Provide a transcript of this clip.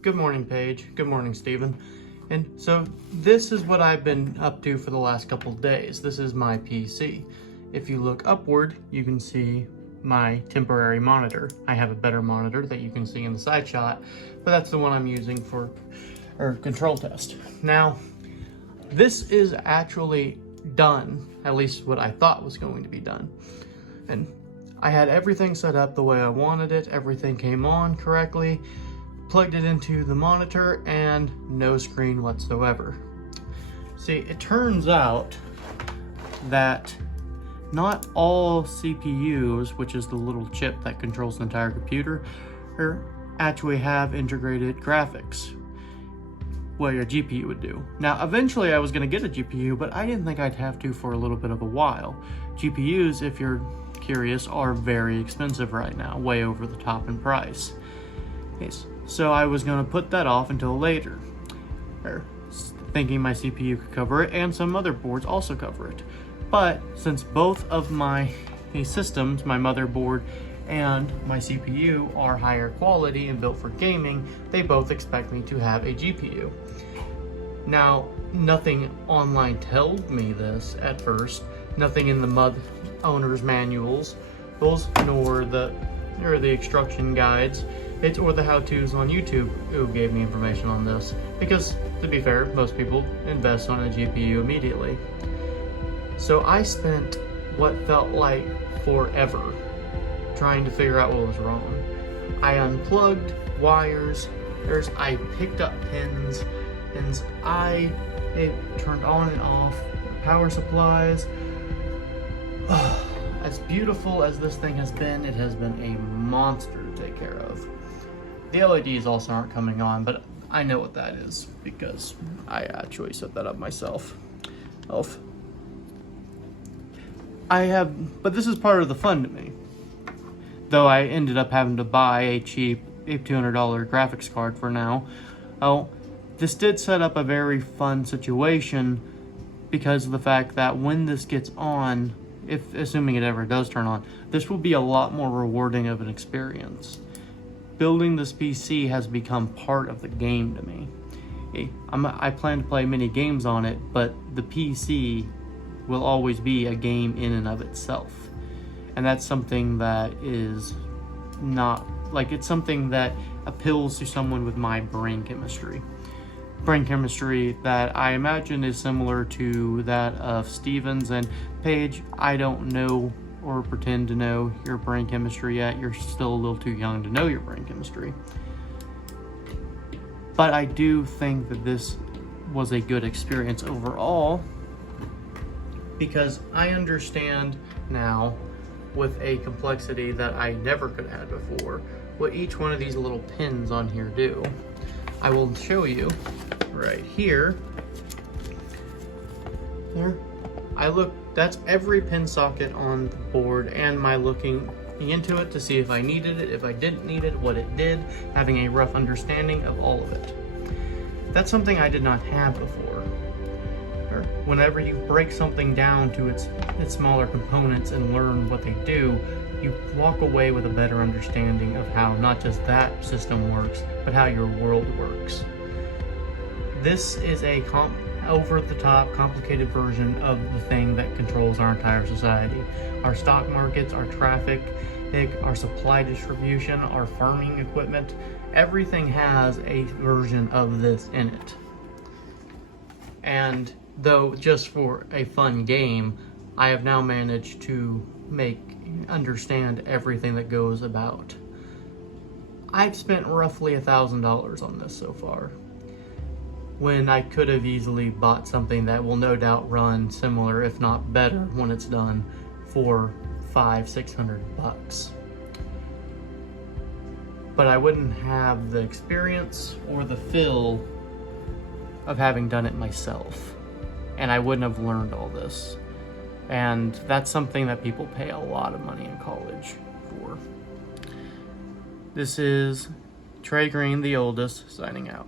Good morning, Paige. Good morning, Stephen. And so this is what I've been up to for the last couple of days. This is my PC. If you look upward, you can see my temporary monitor. I have a better monitor that you can see in the side shot, but that's the one I'm using for our control test. Now, this is actually done, at least what I thought was going to be done. And I had everything set up the way I wanted it. Everything came on correctly. Plugged it into the monitor and no screen whatsoever. See, it turns out that not all CPUs, which is the little chip that controls the entire computer, actually have integrated graphics, what your GPU would do. Now, eventually I was going to get a GPU, but I didn't think I'd have to for a little bit of a while. GPUs, if you're curious, are very expensive right now, way over the top in price. Yes. So I was going to put that off until later, thinking my CPU could cover it and some other boards also cover it. But since both of my systems, my motherboard and my CPU, are higher quality and built for gaming, they both expect me to have a GPU. Now, nothing online told me this at first, nothing in the owner's manuals, nor the instruction guides, or the how-tos on YouTube who gave me information on this. Because, to be fair, most people invest on a GPU immediately. So I spent what felt like forever trying to figure out what was wrong. I unplugged wires, I picked up pins, and I turned on and off power supplies. As beautiful as this thing has been, it has been a monster to take care of. The LEDs also aren't coming on, but I know what that is because I actually set that up myself. But this is part of the fun to me. Though I ended up having to buy a cheap $200 graphics card for now. This did set up a very fun situation because of the fact that when this gets on, assuming it ever does turn on, this will be a lot more rewarding of an experience. Building this PC has become part of the game to me. I plan to play many games on it, but the PC will always be a game in and of itself. And that's something that is not, it's something that appeals to someone with my brain chemistry. Brain chemistry that I imagine is similar to that of Stevens and Paige. I don't know or pretend to know your brain chemistry yet. You're still a little too young to know your brain chemistry. But I do think that this was a good experience overall because I understand now, with a complexity that I never could have had before, what each one of these little pins on here do. I will show you right here. There. That's every pin socket on the board and my looking into it to see if I needed it, if I didn't need it, what it did, having a rough understanding of all of it. That's something I did not have before. Whenever you break something down to its smaller components and learn what they do, you walk away with a better understanding of how not just that system works, but how your world works. This is a over-the-top, complicated version of the thing that controls our entire society. Our stock markets, our traffic, our supply distribution, our farming equipment, everything has a version of this in it. And though just for a fun game, I have now managed to understand everything that goes about. I've spent roughly $1,000 on this so far, when I could have easily bought something that will no doubt run similar, if not better, when it's done for $500-600. But I wouldn't have the experience or the feel of having done it myself, and I wouldn't have learned all this. And that's something that people pay a lot of money in college for. This is Trey Green, the oldest, signing out.